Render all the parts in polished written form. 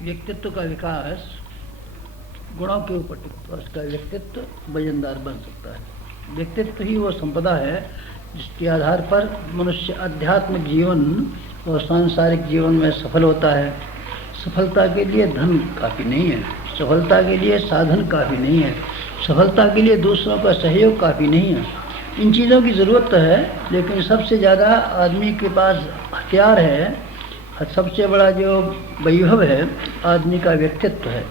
व्यक्तित्व का विकास गुणों के ऊपर टिकता है, उसका व्यक्तित्व वजनदार बन सकता है। व्यक्तित्व ही वो संपदा है जिसके आधार पर मनुष्य आध्यात्मिक जीवन और सांसारिक जीवन में सफल होता है। सफलता के लिए धन काफ़ी नहीं है, सफलता के लिए साधन काफ़ी नहीं है, सफलता के लिए दूसरों का सहयोग काफ़ी नहीं है। इन चीज़ों की ज़रूरत तो है, लेकिन सबसे ज़्यादा आदमी के पास हथियार है, सबसे बड़ा जो वैभव है आदमी का व्यक्तित्व है।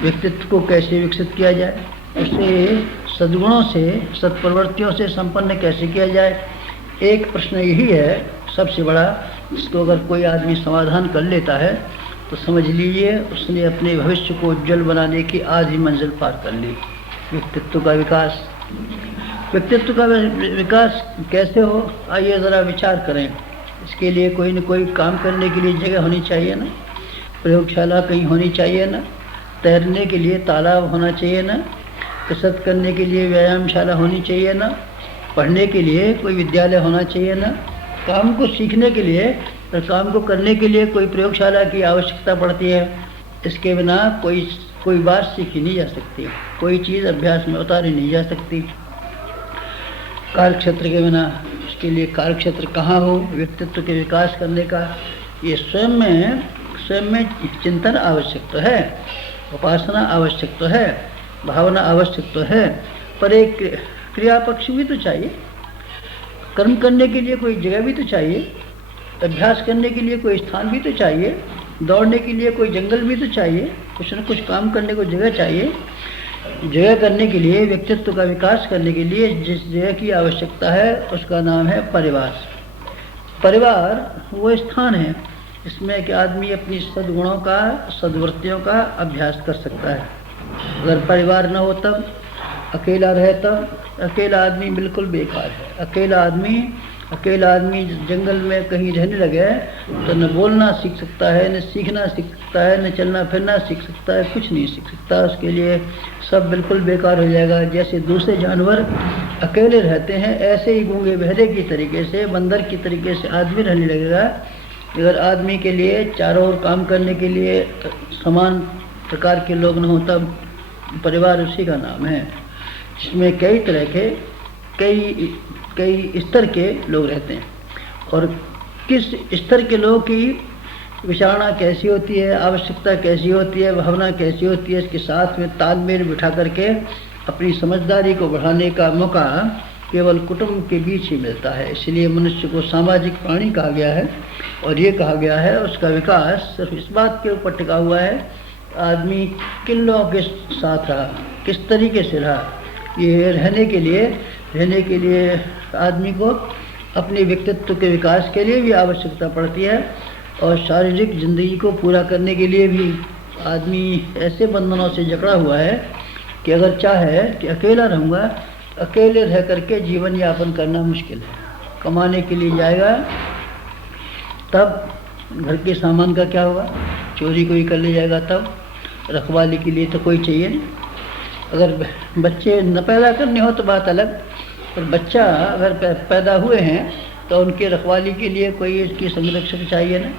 व्यक्तित्व को कैसे विकसित किया जाए, उसे सद्गुणों से, सत्प्रवृत्तियों से संपन्न कैसे किया जाए, एक प्रश्न यही है सबसे बड़ा। इसको अगर कोई आदमी समाधान कर लेता है तो समझ लीजिए उसने अपने भविष्य को उज्जवल बनाने की आधी मंजिल पार कर ली। व्यक्तित्व का विकास, व्यक्तित्व का विकास कैसे हो, आइए ज़रा विचार करें। इसके लिए कोई न कोई काम करने के लिए जगह होनी चाहिए ना, प्रयोगशाला कहीं होनी चाहिए ना, तैरने के लिए तालाब होना चाहिए ना, कसरत करने के लिए व्यायामशाला होनी चाहिए ना, पढ़ने के लिए कोई विद्यालय होना चाहिए ना, काम को सीखने के लिए और काम को करने के लिए कोई प्रयोगशाला की आवश्यकता पड़ती है। इसके बिना कोई बात सीखी नहीं जा सकती, कोई चीज़ अभ्यास में उतारी नहीं जा सकती। कार्यक्षेत्र के बिना, उसके लिए कार्यक्षेत्र कहाँ हो व्यक्तित्व के विकास करने का, ये स्वयं में चिंतन आवश्यक तो है, उपासना आवश्यक तो है, भावना आवश्यक तो है, पर एक क्रिया पक्ष भी तो चाहिए। कर्म करने के लिए कोई जगह भी तो चाहिए, अभ्यास करने के लिए कोई स्थान भी तो चाहिए, दौड़ने के लिए कोई जंगल भी तो चाहिए, कुछ न कुछ काम करने को जगह चाहिए। जगह करने के लिए, व्यक्तित्व का विकास करने के लिए जिस जगह की आवश्यकता है उसका नाम है परिवार। परिवार वो स्थान है जिसमें कि आदमी अपनी सद्गुणों का, सद्वृत्तियों का अभ्यास कर सकता है। अगर परिवार न हो तब, अकेला रहे तब, अकेला आदमी बिल्कुल बेकार है। अकेला आदमी जंगल में कहीं रहने लगे तो न बोलना सीख सकता है, न सीखना सीख सकता है, न चलना फिरना सीख सकता है, कुछ नहीं सीख सकता। उसके लिए सब बिल्कुल बेकार हो जाएगा। जैसे दूसरे जानवर अकेले रहते हैं, ऐसे ही गूंगे बहरे की तरीके से, बंदर की तरीके से आदमी रहने लगेगा। अगर आदमी के लिए चारों ओर काम करने के लिए समान प्रकार के लोग न हो तब परिवार उसी का नाम है, जिसमें कई तरह के, कई स्तर के लोग रहते हैं। और किस स्तर के लोगों की विचारणा कैसी होती है, आवश्यकता कैसी होती है, भावना कैसी होती है, इसके साथ में तालमेल बिठा करके अपनी समझदारी को बढ़ाने का मौका केवल कुटुंब के बीच ही मिलता है। इसलिए मनुष्य को सामाजिक प्राणी कहा गया है। और ये कहा गया है उसका विकास सिर्फ इस बात के ऊपर टिका हुआ है आदमी किन लोगों के साथ रहा, किस तरीके से रहा। ये रहने के लिए आदमी को अपने व्यक्तित्व के विकास के लिए भी आवश्यकता पड़ती है, और शारीरिक जिंदगी को पूरा करने के लिए भी आदमी ऐसे बंधनों से जकड़ा हुआ है कि अगर चाहे कि अकेला रहूँगा, अकेले रह करके जीवन यापन करना मुश्किल है। कमाने के लिए जाएगा तब घर के सामान का क्या होगा, चोरी कोई कर ले जाएगा तब। रखवाली के लिए तो कोई चाहिए नहीं। अगर बच्चे न पैदा करने हो तो बात अलग, पर बच्चा अगर पैदा हुए हैं तो उनके रखवाली के लिए कोई इसकी संरक्षक चाहिए ना।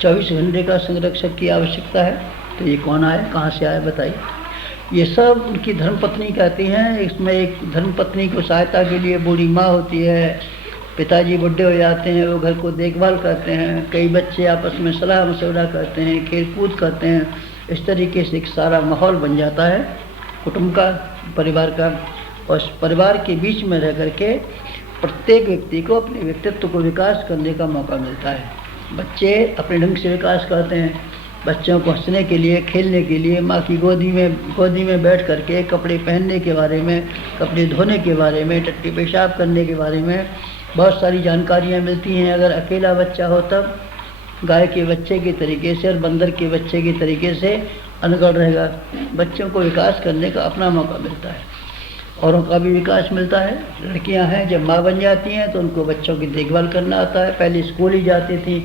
24 घंटे का संरक्षक की आवश्यकता है, तो ये कौन आए, कहाँ से आए बताइए। ये सब उनकी धर्मपत्नी कहती हैं। इसमें एक धर्मपत्नी को सहायता के लिए बूढ़ी माँ होती है, पिताजी बुढ़े हो जाते हैं, वो घर को देखभाल करते हैं, कई बच्चे आपस में सलाह मशवरा करते हैं, खेल कूद करते हैं। इस तरीके से एक सारा माहौल बन जाता है कुटुंब का, परिवार का। और इस परिवार के बीच में रह करके प्रत्येक व्यक्ति को अपने व्यक्तित्व को विकास करने का मौका मिलता है। बच्चे अपने ढंग से विकास करते हैं। बच्चों को हंसने के लिए, खेलने के लिए, माँ की गोदी में बैठ करके कपड़े पहनने के बारे में, कपड़े धोने के बारे में, टट्टी पेशाब करने के बारे में बहुत सारी जानकारियाँ मिलती हैं। अगर अकेला बच्चा हो तब गाय के बच्चे के तरीके से और बंदर के बच्चे के तरीके से अनगढ़ रहेगा। बच्चों को विकास करने का अपना मौका मिलता है, औरों का भी विकास मिलता है। लड़कियां हैं जब माँ बन जाती हैं तो उनको बच्चों की देखभाल करना आता है। पहले स्कूल ही जाती थी,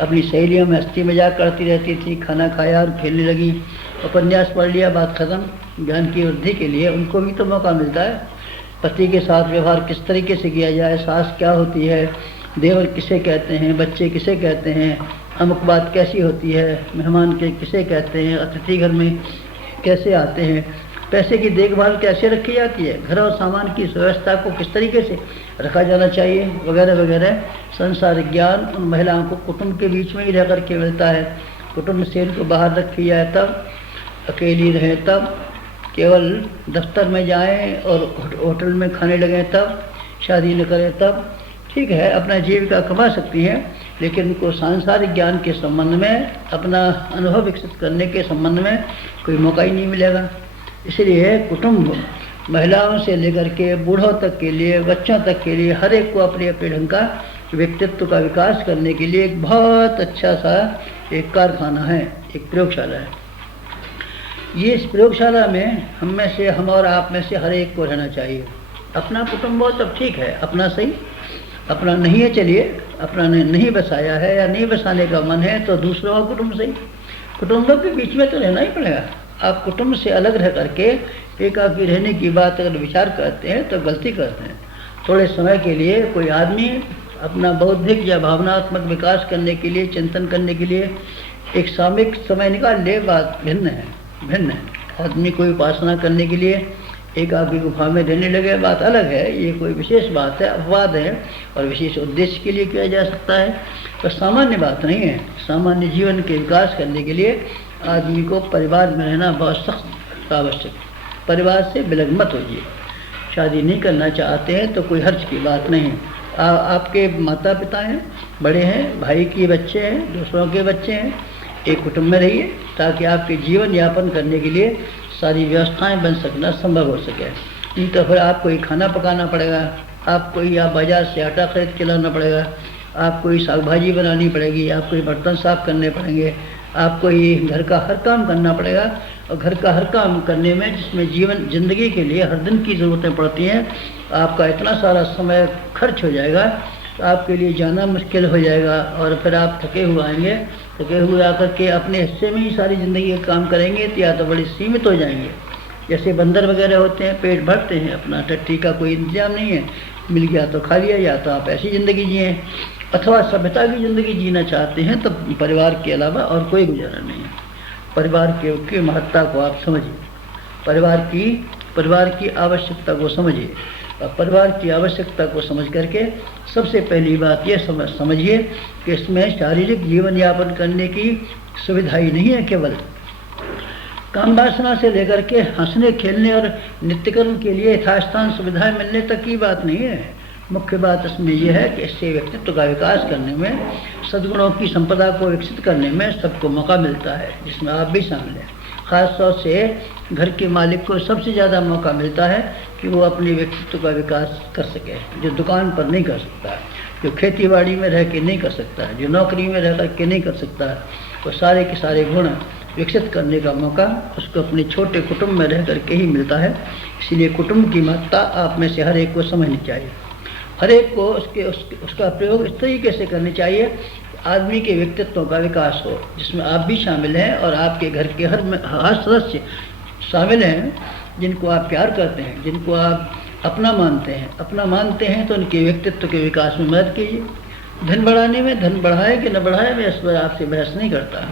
अपनी सहेलियों में हंसी मजाक करती रहती थी, खाना खाया और खेलने लगी, उपन्यास पढ़ लिया, बात खत्म। ज्ञान की वृद्धि के लिए उनको भी तो मौका मिलता है। पति के साथ व्यवहार किस तरीके से किया जाए, सास क्या होती है, देवर किसे कहते हैं, बच्चे किसे कहते हैं, अमुक बात कैसी होती है, मेहमान के किसे कहते हैं, अतिथि घर में कैसे आते हैं, पैसे की देखभाल कैसे रखी जाती है, घर और सामान की व्यवस्था को किस तरीके से रखा जाना चाहिए, वगैरह वगैरह संसारिक ज्ञान उन महिलाओं को कुटुंब के बीच में ही रह करके मिलता है। कुटुंब से इनको बाहर रखी जाए तब, अकेली रहें तब, केवल दफ्तर में जाएं और होटल में खाने लगें तब, शादी न करें तब। ठीक है, अपना जीविका कमा सकती हैं, लेकिन उनको सांसारिक ज्ञान के संबंध में, अपना अनुभव विकसित करने के संबंध में कोई मौका ही नहीं मिलेगा। इसलिए कुटुंब महिलाओं से लेकर के बूढ़ों तक के लिए, बच्चों तक के लिए, हर एक को अपने अपने ढंग का व्यक्तित्व का विकास करने के लिए एक बहुत अच्छा सा एक कारखाना है, एक प्रयोगशाला है। ये इस प्रयोगशाला में हम और आप में से हर एक को रहना चाहिए। अपना कुटुंब हो तब ठीक है, अपना सही, अपना नहीं है चलिए, अपना नहीं बसाया है या नहीं बसाने का मन है तो दूसरों का कुटुंब सही। कुटुंबों के बीच में तो रहना ही पड़ेगा। आप कुटुंब से अलग रह करके एकाकी रहने की बात अगर विचार करते हैं तो गलती करते हैं। थोड़े समय के लिए कोई आदमी अपना बौद्धिक या भावनात्मक विकास करने के लिए, चिंतन करने के लिए एक सामयिक समय निकाल ले, बात भिन्न है। आदमी कोई उपासना करने के लिए एकाकी गुफा में रहने लगे, बात अलग है। ये कोई विशेष बात है, अपवाद है और विशेष उद्देश्य के लिए किया जा सकता है, तो सामान्य बात नहीं है। सामान्य जीवन के विकास करने के लिए आदमी को परिवार में रहना बहुत सख्त आवश्यक है। परिवार से बिलग मत होइए। शादी नहीं करना चाहते हैं तो कोई हर्ज की बात नहीं है। आपके माता पिता हैं, बड़े हैं, भाई के बच्चे हैं, दूसरों के बच्चे हैं, एक कुटुंब में रहिए ताकि आपके जीवन यापन करने के लिए सारी व्यवस्थाएं बन सकना संभव हो सके। नहीं तो फिर आपको ही खाना पकाना पड़ेगा, आपको ही आप बाजार से आटा खरीद के लाना पड़ेगा, आपको ही साग भाजी बनानी पड़ेगी, आपको ही बर्तन साफ करने पड़ेंगे, आपको ही घर का हर काम करना पड़ेगा। और घर का हर काम करने में, जिसमें जिंदगी के लिए हर दिन की ज़रूरतें पड़ती हैं, आपका इतना सारा समय खर्च हो जाएगा तो आपके लिए जाना मुश्किल हो जाएगा। और फिर आप थके हुए आएंगे, थके हुए आकर के अपने हिस्से में ही सारी ज़िंदगी का काम करेंगे तो या तो बड़े सीमित हो जाएंगे। जैसे बंदर वगैरह होते हैं, पेट भरते हैं, अपना टट्टी का कोई इंतजाम नहीं है, मिल गया तो खा लिया, या तो आप ऐसी ज़िंदगी जिए। अथवा सभ्यता की ज़िंदगी जीना चाहते हैं तो परिवार के अलावा और कोई गुजारा नहीं है। परिवार की महत्ता को आप समझिए, परिवार की आवश्यकता को समझिए। और परिवार की आवश्यकता को समझ करके सबसे पहली बात ये समझिए कि इसमें शारीरिक जीवन यापन करने की सुविधा ही नहीं है, केवल काम वासना से लेकर के हंसने खेलने और नित्यकर्म के लिए यथास्थान सुविधाएं मिलने तक की बात नहीं है। मुख्य बात इसमें यह है कि इससे व्यक्तित्व का विकास करने में, सद्गुणों की संपदा को विकसित करने में सबको मौका मिलता है, जिसमें आप भी शामिल हैं। ख़ास तौर से घर के मालिक को सबसे ज़्यादा मौका मिलता है कि वो अपने व्यक्तित्व का विकास कर सके, जो दुकान पर नहीं कर सकता, जो खेती बाड़ी में रह के नहीं कर सकता, जो नौकरी में रह कर के नहीं कर सकता, वो सारे के सारे गुण विकसित करने का मौका उसको अपने छोटे कुटुंब में रह कर के ही मिलता है। इसलिए कुटुंब की महत्ता आप में से हर एक को समझनी चाहिए। हर एक को उसका प्रयोग इस तरीके से करनी चाहिए आदमी के व्यक्तित्व का विकास हो, जिसमें आप भी शामिल हैं और आपके घर के हर सदस्य शामिल हैं, जिनको आप प्यार करते हैं, जिनको आप अपना मानते हैं तो उनके व्यक्तित्व के विकास में मदद कीजिए। धन बढ़ाने में, धन बढ़ाए कि न बढ़ाए, मैं इस पर आपसे बहस नहीं करता।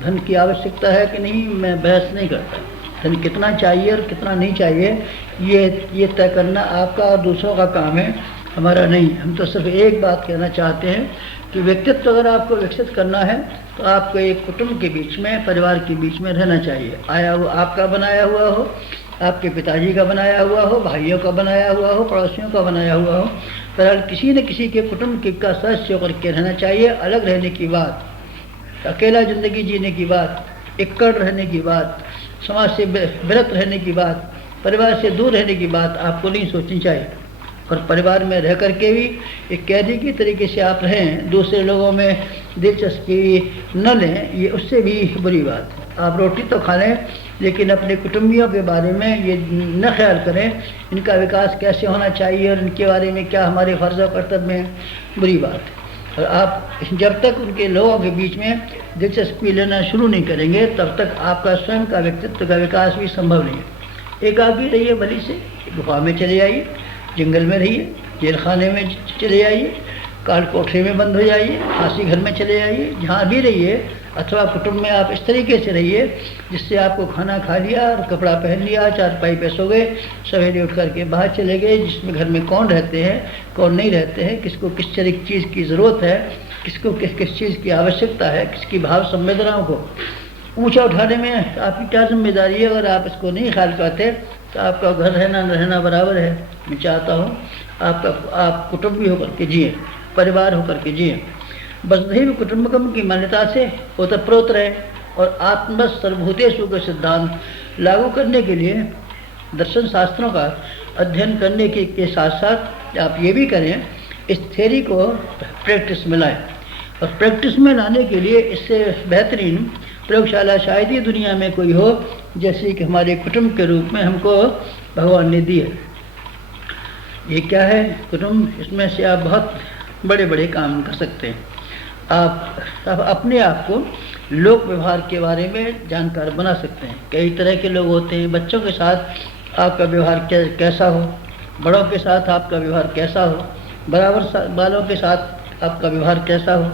धन की आवश्यकता है कि नहीं, मैं बहस नहीं करता। धन कितना चाहिए और कितना नहीं चाहिए ये तय करना आपका और दूसरों का काम है, हमारा नहीं। हम तो सिर्फ एक बात कहना चाहते हैं कि व्यक्तित्व अगर आपको विकसित करना है तो आपको एक कुटुंब के बीच में, परिवार के बीच में रहना चाहिए। आया हुआ आपका बनाया हुआ हो, आपके पिताजी का बनाया हुआ हो, भाइयों का बनाया हुआ हो, पड़ोसियों का बनाया हुआ हो, बहरहाल किसी न किसी के कुटुंब का सदस्य होकर के रहना चाहिए। अलग रहने की बात, अकेला ज़िंदगी जीने की बात, इक्कड़ रहने की बात, समाज से विरत रहने की बात, परिवार से दूर रहने की बात आपको नहीं सोचनी चाहिए। और परिवार में रह करके भी एक कैदी की तरीके से आप रहें, दूसरे लोगों में दिलचस्पी न लें, ये उससे भी बुरी बात है। आप रोटी तो खा लें लेकिन अपने कुटुंबियों के बारे में ये न ख्याल करें इनका विकास कैसे होना चाहिए और इनके बारे में क्या हमारे फ़र्ज़ और कर्तव्य हैं, बुरी बात है। और आप जब तक उनके लोगों के बीच में दिलचस्पी लेना शुरू नहीं करेंगे तब तक आपका स्वयं का व्यक्तित्व का विकास भी संभव नहीं है। एकाकी रहिए, भली से गुफा में चले आइए, जंगल में रहिए, जेल खाने में चले आइए, काल कोठरी में बंद हो जाइए, फांसी घर में चले जाइए, जहाँ भी रहिए, अथवा कुटुंब में आप इस तरीके से रहिए जिससे आपको खाना खा लिया और कपड़ा पहन लिया, चारपाई पे सो गए, सवेरे उठ करके बाहर चले गए, जिसमें घर में कौन रहते हैं कौन नहीं रहते हैं, किसको किस चीज़ की ज़रूरत है, किसको किस किस चीज़ की आवश्यकता है, किसकी भाव संवेदनाओं को ऊंचा उठाने में आपकी क्या जिम्मेदारी है। अगर आप इसको नहीं ख्याल पाते तो आपका घर रहना न रहना बराबर है। मैं चाहता हूँ आप कुटुंबी होकर के जिए, परिवार होकर के जिए, वसुधैव कुटुंबकम की मान्यता से ओतप्रोत रहे और आत्मवश सर्वभूतेषु का सिद्धांत लागू करने के लिए दर्शन शास्त्रों का अध्ययन करने के साथ साथ आप ये भी करें, इस थ्योरी को प्रैक्टिस में लाएं। और प्रैक्टिस में लाने के लिए इससे बेहतरीन प्रयोगशाला शायद ही दुनिया में कोई हो, जैसे कि हमारे कुटुंब के रूप में हमको भगवान ने दी है। ये क्या है कुटुंब, इसमें से आप बहुत बड़े बड़े काम कर सकते हैं। आप अपने आप को लोक व्यवहार के बारे में जानकार बना सकते हैं। कई तरह के लोग होते हैं, बच्चों के साथ आपका व्यवहार कैसा हो, बड़ों के साथ आपका व्यवहार कैसा हो, बराबर बालों के साथ आपका व्यवहार कैसा हो,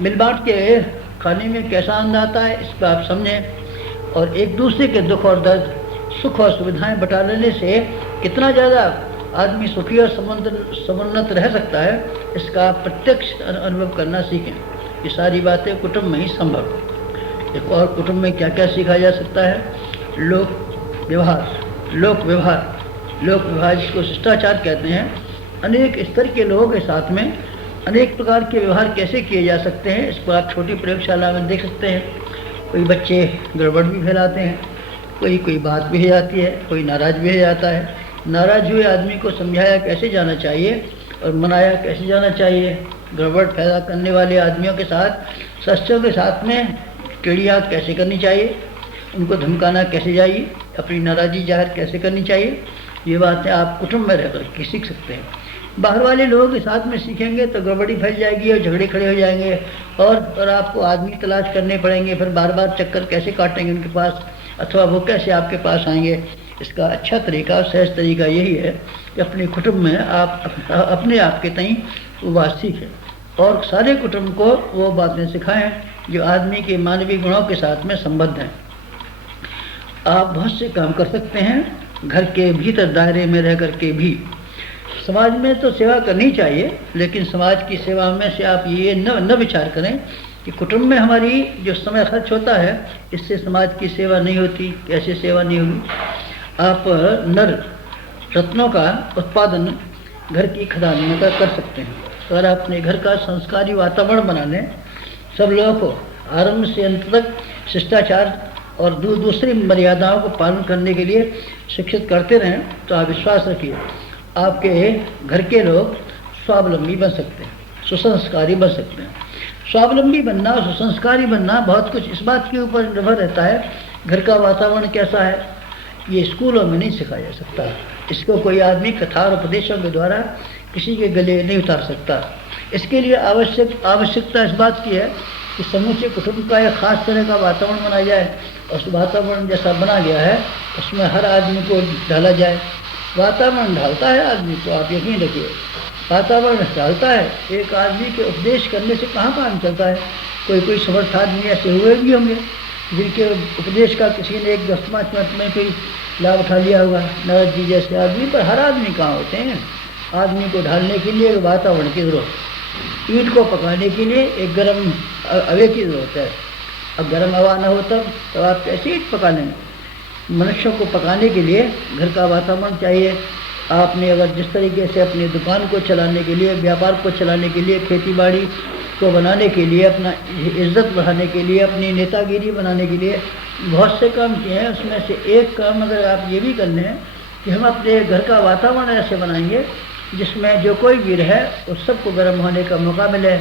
मिल बांट के खाने में कैसा आनंद आता है, इस पर आप समझें। और एक दूसरे के दुख और दर्द, सुख और सुविधाएं बटा लेने से कितना ज़्यादा आदमी सुखी और समुन्नत रह सकता है, इसका आप प्रत्यक्ष अनुभव करना सीखें। ये सारी बातें कुटुंब में ही संभव है। एक और कुटुंब में क्या क्या सीखा जा सकता है, लोक व्यवहार जिसको शिष्टाचार कहते हैं। अनेक स्तर के लोगों के साथ में अनेक प्रकार के व्यवहार कैसे किए जा सकते हैं, इसको आप छोटी प्रयोगशाला में देख सकते हैं। कोई बच्चे गड़बड़ भी फैलाते हैं, कोई बात भी हो जाती है, कोई नाराज़ भी हो जाता है। नाराज़ हुए आदमी को समझाया कैसे जाना चाहिए और मनाया कैसे जाना चाहिए। गड़बड़ पैदा करने वाले आदमियों के साथ, शस्त्रों के साथ में टेढ़ियाँ कैसे करनी चाहिए, उनको धमकाना कैसे चाहिए, अपनी नाराज़गी जाहिर कैसे करनी चाहिए, ये बातें आप कुटुंब में रह कर के सीख सकते हैं। बाहर वाले लोगों के साथ में सीखेंगे तो गड़बड़ी फैल जाएगी और झगड़े खड़े हो जाएंगे और आपको आदमी तलाश करने पड़ेंगे, फिर बार बार चक्कर कैसे काटेंगे उनके पास, अथवा वो कैसे आपके पास आएंगे। इसका अच्छा तरीका, सहज तरीका यही है कि अपने कुटुंब में आप अपने आप के तई वो बात सीखें और सारे कुटुंब को वो बातें सिखाएं जो आदमी के मानवीय गुणों के साथ में संबद्ध हैं। आप बहुत से काम कर सकते हैं घर के भीतर दायरे में रह कर के भी। समाज में तो सेवा करनी चाहिए, लेकिन समाज की सेवा में से आप ये न विचार करें कि कुटुंब में हमारी जो समय खर्च होता है इससे समाज की सेवा नहीं होती। कैसे सेवा नहीं होगी? आप नर रत्नों का उत्पादन घर की खदान में कर सकते हैं। अगर आप अपने घर का संस्कारी वातावरण बना लें, सब लोगों को आरंभ से अंत तक शिष्टाचार और दूसरी मर्यादाओं को पालन करने के लिए शिक्षित करते रहें, तो आप विश्वास रखिए आपके घर के लोग स्वावलंबी बन सकते हैं, सुसंस्कारी बन सकते हैं। स्वावलंबी बनना और सुसंस्कारी बनना बहुत कुछ इस बात के ऊपर निर्भर रहता है घर का वातावरण कैसा है। ये स्कूलों में नहीं सिखाया जा सकता, इसको कोई आदमी कथा और उपदेशों के द्वारा किसी के गले नहीं उतार सकता। इसके लिए आवश्यकता इस बात की है कि समूचे कुटुंब का एक खास तरह का वातावरण बनाया जाए और उस वातावरण जैसा बना गया है उसमें हर आदमी को ढाला जाए। वातावरण ढालता है आदमी को, आप यकीन रखिए, वातावरण ढालता है। एक आदमी के उपदेश करने से कहाँ काम चलता है। कोई समर्थ आदमी ऐसे हुए भी होंगे जिनके उपदेश का किसी ने 10-5 मिनट में कोई लाभ उठा लिया होगा, नारद जी जैसे आदमी। पर हर आदमी कहाँ होते हैं। आदमी को ढालने के लिए वातावरण की जरूरत, ईंट को पकाने के लिए एक गर्म अवे की जरूरत है। अब गर्म हवा न हो तब आप कैसे ईंट पका लेंगे। मनुष्यों को पकाने के लिए घर का वातावरण चाहिए। आपने अगर जिस तरीके से अपनी दुकान को चलाने के लिए, व्यापार को चलाने के लिए, खेती बाड़ी को बनाने के लिए, अपना इज्जत बढ़ाने के लिए, अपनी नेतागिरी बनाने के लिए बहुत से काम किए हैं, उसमें से एक काम अगर आप ये भी कर लें कि हम अपने घर का वातावरण ऐसे बनाएंगे जिसमें जो कोई भी रहे उस सबको गर्म होने का मौका मिले।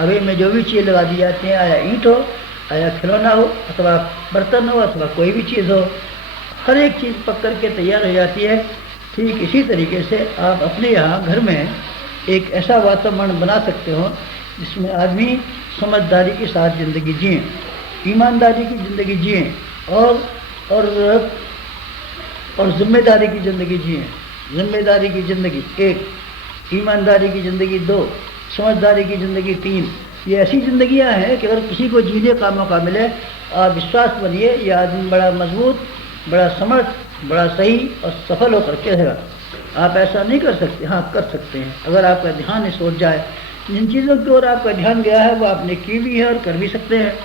अवे में जो भी चीज़ लगा दी जाती हैं, आया ईंट हो, आया खिलौना हो, अथवा बर्तन हो, अथवा कोई भी चीज़ हो, हर एक चीज़ पक कर के तैयार हो जाती है। ठीक इसी तरीके से आप अपने यहाँ घर में एक ऐसा वातावरण बना सकते हो जिसमें आदमी समझदारी के साथ ज़िंदगी जिए, ईमानदारी की ज़िंदगी जिए और जिम्मेदारी की ज़िंदगी जिए। जिम्मेदारी की ज़िंदगी 1, ईमानदारी की ज़िंदगी 2, समझदारी की ज़िंदगी 3। ये ऐसी ज़िंदगियाँ हैं कि अगर किसी को जीने का मौका मिले, आप विश्वास बनिए, ये आदमी बड़ा मजबूत, बड़ा समर्थ, बड़ा सही और सफल होकर के रहेगा। आप ऐसा नहीं कर सकते? हाँ, कर सकते हैं, अगर आपका ध्यान इस ओर जाए। जिन चीज़ों की ओर आपका ध्यान गया है वो आपने की भी है और कर भी सकते हैं।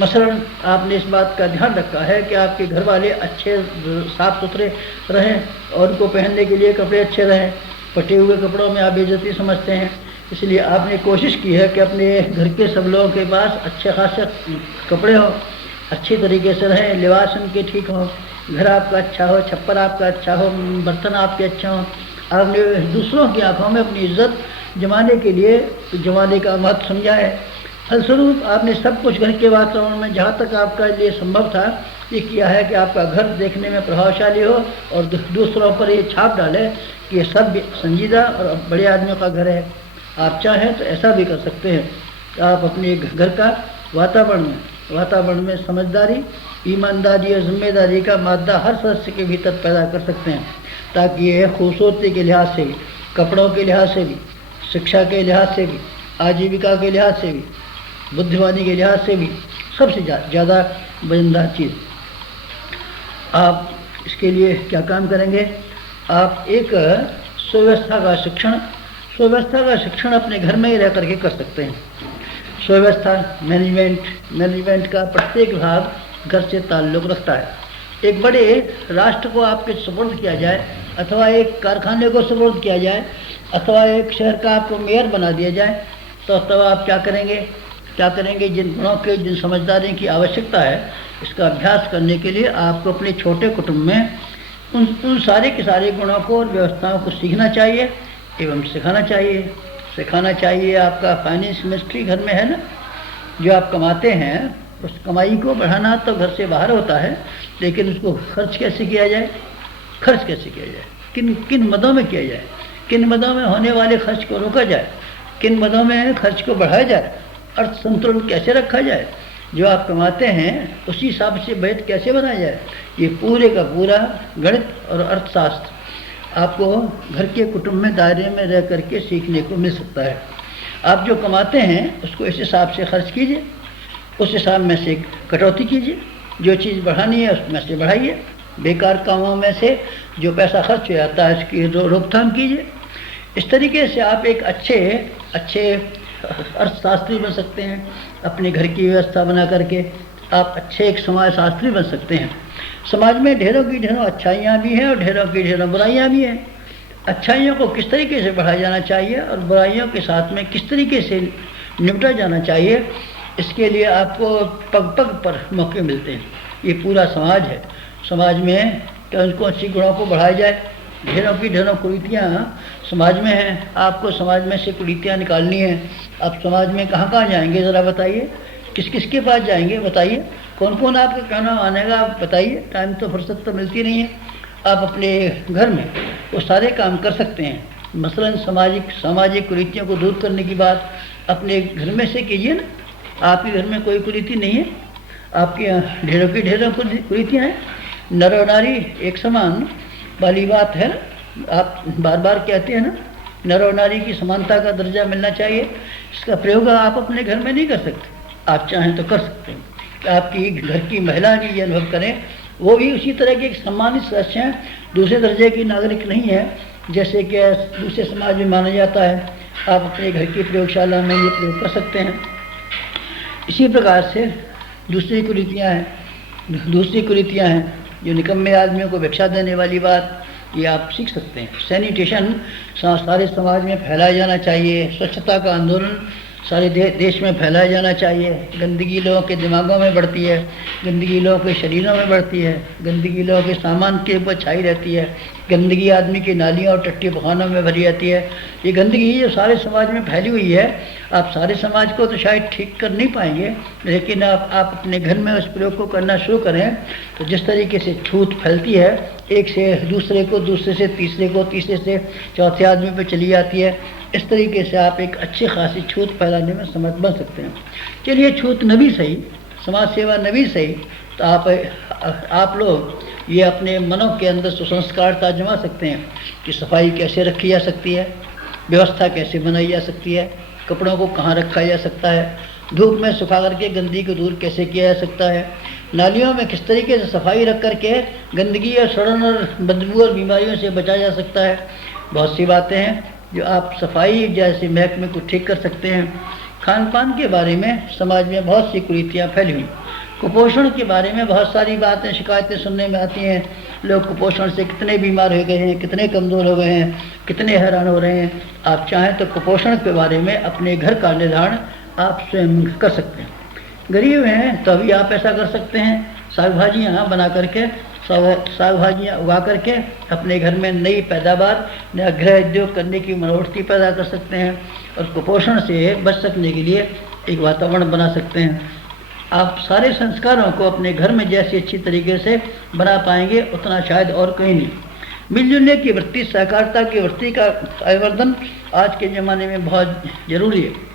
मसलन आपने इस बात का ध्यान रखा है कि आपके घर वाले अच्छे साफ सुथरे रहें और उनको पहनने के लिए कपड़े अच्छे रहें। फटे हुए कपड़ों में आप बेइज्जती समझते हैं, इसलिए आपने कोशिश की है कि अपने घर के सब लोगों के पास अच्छे खासे कपड़े हों, अच्छी तरीके से रहें, लिबास उनके ठीक हो, घर आपका अच्छा हो, छप्पर आपका अच्छा हो, बर्तन आपके अच्छे हों। आपने दूसरों की आंखों में अपनी इज्जत जमाने के लिए जमाने का महत्व समझा है। फलस्वरूप आपने सब कुछ घर के वातावरण में जहाँ तक आपका लिए संभव था ये किया है कि आपका घर देखने में प्रभावशाली हो और दूसरों पर ये छाप डाले कि ये सब संजीदा और बड़े आदमियों का घर है। आप चाहें तो ऐसा भी कर सकते हैं कि आप अपने घर का वातावरण में समझदारी, ईमानदारी और जिम्मेदारी का मादा हर सदस्य के भीतर पैदा कर सकते हैं, ताकि ये खूबसूरती के लिहाज से भी, कपड़ों के लिहाज से भी, शिक्षा के लिहाज से भी, आजीविका के लिहाज से भी, बुद्धिमानी के लिहाज से भी सबसे ज़्यादा वजनदार चीज़। आप इसके लिए क्या काम करेंगे? आप एक सुव्यवस्था का शिक्षण अपने घर में ही रह करके कर सकते हैं। सुव्यवस्था मैनेजमेंट का प्रत्येक भाग घर से ताल्लुक़ रखता है। एक बड़े राष्ट्र को आपके सुपुर्द किया जाए, अथवा एक कारखाने को सुपुर्द किया जाए, अथवा एक शहर का आपको मेयर बना दिया जाए, तो तब आप क्या करेंगे? जिन गुणों के, जिन समझदारी की आवश्यकता है, इसका अभ्यास करने के लिए आपको अपने छोटे कुटुंब में उन सारे के सारे गुणों को और व्यवस्थाओं को सीखना चाहिए एवं सिखाना चाहिए। आपका फाइनेंस मिनिस्ट्री घर में है ना, जो आप कमाते हैं उस कमाई को बढ़ाना तो घर से बाहर होता है, लेकिन उसको खर्च कैसे किया जाए? किन मदों में किया जाए? किन मदों में होने वाले खर्च को रोका जाए? किन मदों में खर्च को बढ़ाया जाए? अर्थ संतुलन कैसे रखा जाए? जो आप कमाते हैं उसी हिसाब से बजट कैसे बनाया जाए? ये पूरे का पूरा गणित और अर्थशास्त्र आपको घर के कुटुंब में दायरे में रह करके सीखने को मिल सकता है। आप जो कमाते हैं उसको इस हिसाब से खर्च कीजिए, उस हिसाब में से कटौती कीजिए, जो चीज़ बढ़ानी है उसमें से बढ़ाइए, बेकार कामों में से जो पैसा खर्च हो जाता है उसकी रोकथाम कीजिए। इस तरीके से आप एक अच्छे अर्थशास्त्री बन सकते हैं। अपने घर की व्यवस्था बना करके आप अच्छे एक समाज शास्त्री बन सकते हैं। समाज में ढेरों की ढेरों अच्छाइयाँ भी हैं और ढेरों की ढेरों बुराइयाँ भी हैं। अच्छाइयों को किस तरीके से बढ़ाया जाना चाहिए और बुराइयों के साथ में किस तरीके से निपटा जाना चाहिए, इसके लिए आपको पग पग पर मौके मिलते हैं। ये पूरा समाज है, समाज में कौन सी गुणों को बढ़ाया जाए। ढेरों की ढेरों कुरीतियाँ समाज में हैं, आपको समाज में से कुरीतियाँ निकालनी है। आप समाज में कहाँ जाएंगे ज़रा बताइए, किस के पास जाएंगे बताइए, कौन आपका कहना मानेगा बताइए। टाइम तो फुर्सत तो मिलती नहीं है। आप अपने घर में वो सारे काम कर सकते हैं। मसलन सामाजिक कुरीतियों को दूर करने की बात अपने घर में से कीजिए ना। आपके घर में कोई कुरीति नहीं है, आपके यहाँ ढेरों की ढेरों कुरीतियाँ हैं। नर और नारी एक समान वाली बात है ना, आप बार बार कहते हैं ना, नर और नारी की समानता का दर्जा मिलना चाहिए। इसका प्रयोग आप अपने घर में नहीं कर सकते, आप चाहें तो कर सकते हैं। आपकी घर की महिला भी ये अनुभव करें, वो भी उसी तरह के एक सम्मानित सदस्य हैं, दूसरे दर्जे की नागरिक नहीं है जैसे कि दूसरे समाज में माना जाता है। आप अपने घर की प्रयोगशाला में ये प्रयोग कर सकते हैं। इसी प्रकार से दूसरी कुरीतियाँ हैं जो निकम्मे आदमियों को भिक्षा देने वाली बात, ये आप सीख सकते हैं। सैनिटेशन सारे समाज में फैलाया जाना चाहिए। स्वच्छता का आंदोलन सारे देश में फैलाया जाना चाहिए। गंदगी लोगों के दिमागों में बढ़ती है, गंदगी लोगों के शरीरों में बढ़ती है, गंदगी लोगों के सामान के ऊपर छाई रहती है, गंदगी आदमी की नालियों और टट्टी पखानों में भरी जाती है। ये गंदगी जो सारे समाज में फैली हुई है, आप सारे समाज को तो शायद ठीक कर नहीं पाएंगे, लेकिन आप अपने घर में उस प्रयोग को करना शुरू करें तो जिस तरीके से छूत फैलती है, एक से दूसरे को, दूसरे से तीसरे को, तीसरे से चौथे आदमी पर चली जाती है, इस तरीके से आप एक अच्छी खासी छूत फैलाने में समर्थ बन सकते हैं। चलिए छूत न भी सही, समाज सेवा न भी सही, तो आप लोग ये अपने मनों के अंदर सुसंस्कारता जमा सकते हैं कि सफाई कैसे रखी जा सकती है, व्यवस्था कैसे बनाई जा सकती है, कपड़ों को कहाँ रखा जा सकता है, धूप में सुखा करके गंदगी को दूर कैसे किया जा सकता है, नालियों में किस तरीके से सफाई रख करके गंदगी और सड़न और बदबू और बीमारियों से बचा जा सकता है। बहुत सी बातें हैं जो आप सफाई जैसे महकमे को ठीक कर सकते हैं। खान पान के बारे में समाज में बहुत सी कुरीतियाँ फैली हुई। कुपोषण के बारे में बहुत सारी बातें शिकायतें सुनने में आती हैं। लोग कुपोषण से कितने बीमार हो गए हैं, कितने कमज़ोर हो गए हैं, कितने हैरान हो रहे हैं। आप चाहें तो कुपोषण के बारे में अपने घर का निर्धारण आप स्वयं कर सकते हैं। गरीब हैं तो अभी आप ऐसा कर सकते हैं, साग भाजियाँ बना करके, साग भाजियाँ उगा करके अपने घर में नई पैदावार, नया गृह उद्योग करने की मनोवृत्ति पैदा कर सकते हैं और कुपोषण से बच सकने के लिए एक वातावरण बना सकते हैं। आप सारे संस्कारों को अपने घर में जैसे अच्छी तरीके से बना पाएंगे उतना शायद और कहीं नहीं। मिलजुलने की वृत्ति, सहकारिता की वृत्ति का आवर्धन आज के ज़माने में बहुत ज़रूरी है।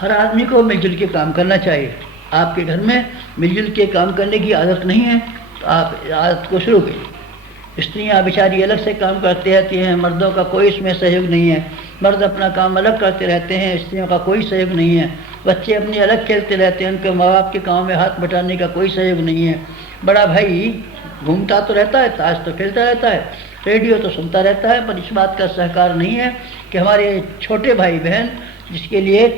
हर आदमी को मिलजुल के काम करना चाहिए। आपके घर में मिलजुल के काम करने की आदत नहीं है तो आप आदत को शुरू करिए। स्त्रियाँ बेचारी अलग से काम करती रहती हैं, मर्दों का कोई इसमें सहयोग नहीं है। मर्द अपना काम अलग करते रहते हैं, स्त्रियों का कोई सहयोग नहीं है। बच्चे अपनी अलग खेलते रहते हैं, उनके माँ बाप के काम में हाथ बटाने का कोई सहयोग नहीं है। बड़ा भाई घूमता तो रहता है, ताश तो खेलता रहता है, रेडियो तो सुनता रहता है, पर इस बात का सहकार नहीं है कि हमारे छोटे भाई बहन जिसके लिए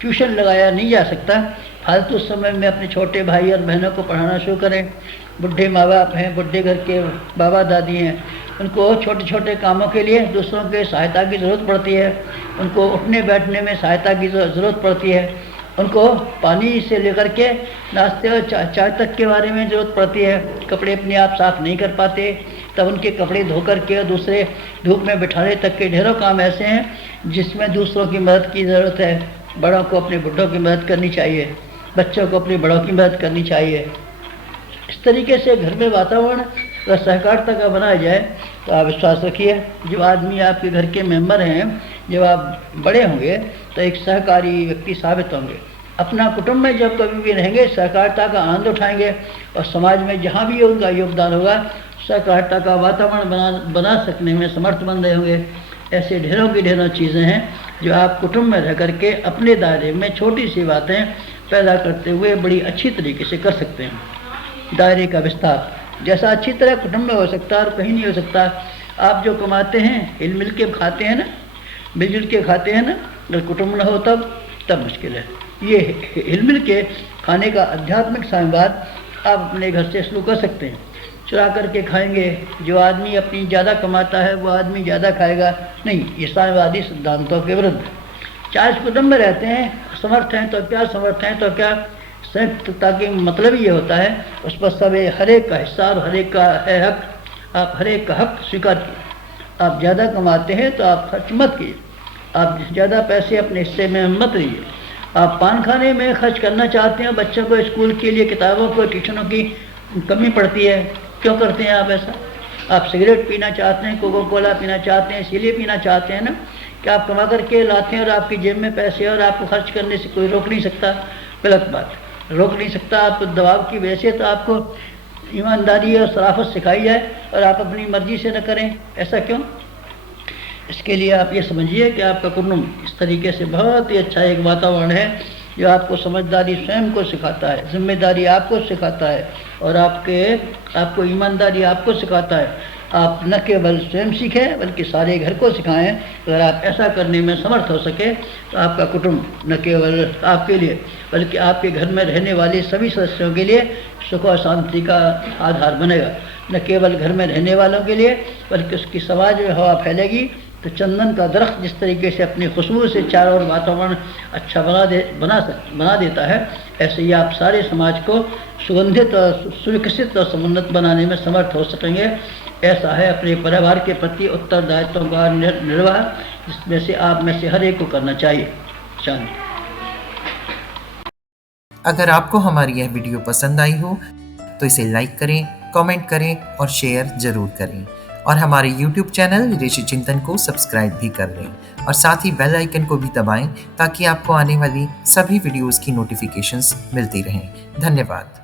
ट्यूशन लगाया नहीं जा सकता, फालतू समय में अपने छोटे भाई और बहनों को पढ़ाना शुरू करें। बुढ़े माँ बाप हैं, बुढ़े घर के बाबा दादी हैं, उनको छोटे छोटे कामों के लिए दूसरों के सहायता की ज़रूरत पड़ती है। उनको उठने बैठने में सहायता की ज़रूरत पड़ती है। उनको पानी से लेकर के नाश्ते और चाय तक के बारे में ज़रूरत पड़ती है। कपड़े अपने आप साफ़ नहीं कर पाते, तब उनके कपड़े धो करके और दूसरे धूप में बिठाने तक के ढेरों काम ऐसे हैं जिसमें दूसरों की मदद की ज़रूरत है। बड़ों को अपने बुढ़ों की मदद करनी चाहिए, बच्चों को अपने बड़ों की मदद करनी चाहिए। इस तरीके से घर में वातावरण अगर सहकारिता का बनाया जाए तो आप विश्वास रखिए, जो आदमी आपके घर के मेंबर हैं, जब आप बड़े होंगे तो एक सहकारी व्यक्ति साबित होंगे। अपना कुटुंब में जब कभी भी रहेंगे सहकारिता का आनंद उठाएंगे और समाज में जहाँ भी उनका योगदान होगा सहकारिता का वातावरण बना सकने में समर्थ बन रहे होंगे। ऐसे ढेरों की ढेरों चीज़ें हैं जो आप कुटुंब में रह करके अपने दायरे में छोटी सी बातें पैदा करते हुए बड़ी अच्छी तरीके से कर सकते हैं। दायरे का विस्तार जैसा अच्छी तरह कुटुंब में हो सकता है और कहीं नहीं हो सकता। आप जो कमाते हैं हिल मिल के खाते हैं ना, मिलजुल के खाते हैं ना, अगर कुटुंब न हो तब मुश्किल है। ये हिल मिल के खाने का आध्यात्मिक साम्यवाद आप अपने घर से शुरू कर सकते हैं। चुरा करके खाएंगे, जो आदमी अपनी ज़्यादा कमाता है वो आदमी ज़्यादा खाएगा, नहीं, ये साम्यवादी सिद्धांतों के विरुद्ध। चाहे कुटुंब में रहते हैं, समर्थ हैं तो क्या, समर्थ हैं तो क्या, संयुक्तता के मतलब ये होता है उस पर सब हर एक का हिस्सा और हर एक का है हक। आप हर एक का हक स्वीकार कीजिए। आप ज़्यादा कमाते हैं तो आप खर्च मत कीजिए, आप ज़्यादा पैसे अपने हिस्से में मत लीजिए। आप पान खाने में खर्च करना चाहते हैं, बच्चों को स्कूल के लिए किताबों को ट्यूशनों की कमी पड़ती है, क्यों करते हैं आप ऐसा? आप सिगरेट पीना चाहते हैं, कोको कोला पीना चाहते हैं, इसीलिए पीना चाहते हैं ना कि आप कमा करके लाते हैं और आपकी जेब में पैसे और आपको खर्च करने से कोई रोक नहीं सकता। गलत बात, रोक नहीं सकता। आपको दबाव की वजह से तो आपको ईमानदारी और शराफत सिखाई जाए और आप अपनी मर्जी से न करें, ऐसा क्यों? इसके लिए आप ये समझिए कि आपका कुटुंब इस तरीके से बहुत ही अच्छा एक वातावरण है जो आपको समझदारी स्वयं को सिखाता है, जिम्मेदारी आपको सिखाता है और आपको ईमानदारी आपको सिखाता है। आप न केवल स्वयं सीखें बल्कि सारे घर को सिखाएं। अगर आप ऐसा करने में समर्थ हो सके तो आपका कुटुंब न केवल आपके लिए बल्कि आपके घर में रहने वाले सभी सदस्यों के लिए सुख और शांति का आधार बनेगा। न केवल घर में रहने वालों के लिए बल्कि उसकी समाज में हवा फैलेगी तो चंदन का दरख्त जिस तरीके से अपनी खुशबू से चारों ओर वातावरण अच्छा बना देता है, ऐसे ही आप सारे समाज को सुगंधित और सुविकसित और समुन्नत बनाने में समर्थ हो सकेंगे। ऐसा है अपने परिवार के प्रति उत्तरदायित्वों का निर्वाह, जिसमें से आप में से हर एक को करना चाहिए। शांति। अगर आपको हमारी यह वीडियो पसंद आई हो तो इसे लाइक करें, कमेंट करें और शेयर जरूर करें और हमारे YouTube चैनल ऋषि चिंतन को सब्सक्राइब भी कर लें और साथ ही बेल आइकन को भी दबाएं ताकि आपको आने वाली सभी वीडियोस की नोटिफिकेशंस मिलती रहें। धन्यवाद।